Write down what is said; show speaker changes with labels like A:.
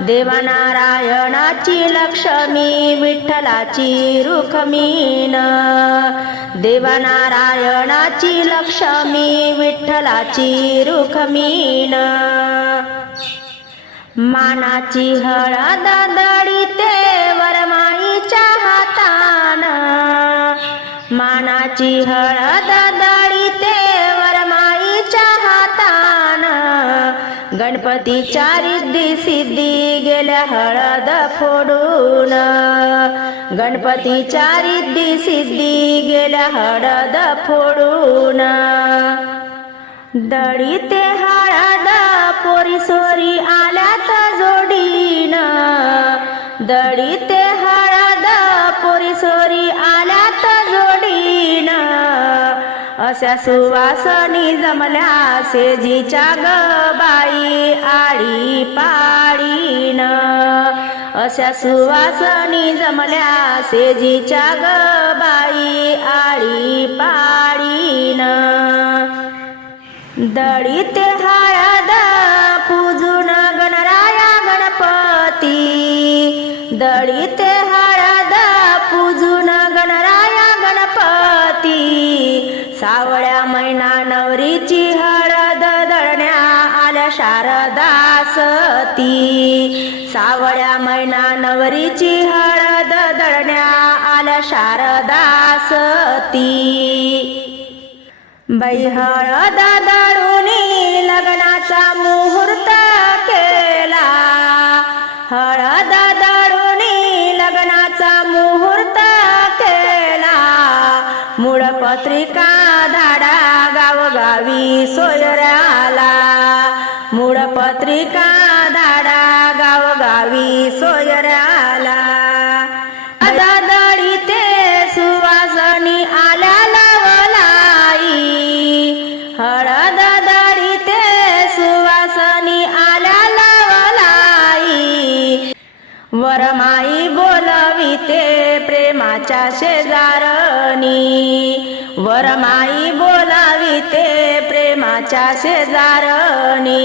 A: देवनारायणाची लक्ष्मी विठ्ठलाची रुखमीन देवनारायणाची लक्ष्मी विठ्ठलाची रुखमीन मानाची हळद दळीते वरमाईच्या हातान. मानाची हळद गणपतीच्या रिद्धी सिद्धी गेल्या हळद फोडून. गणपतीच्या रिद्धी सिद्धी गेल्या हळद फोडून. दडी ते हळद पोरी सोरी आल्यात जोडीन. दडी ते हळद पोरी सोरी अशा सुवासनी जमल्या सेजीच्या ग बाई आडी पाळीन अशा सुवासनी जमल्या सेजीच्या ग बाई आडी पाळीन दळी ते हळद पूजून गणराया गणपती. दळी हळद पूजून गणराया गणपती. सावळ्या महिना नवरीची हळद दळण्या आल्या शारदा सती सावळ्या महिना नवरीची हळद दळण्या आल्या शारदा सती बाई हळद दळुनी लग्नाचा मुहूर्त केला. पत्रिका धाडा गावगावी सोयऱ्याला. मूळ पत्रिका धाडा गावगावी सोयरा ते प्रेमाच्या शेजारणी. वरमाई बोलावी ते प्रेमाच्या शेजारणी.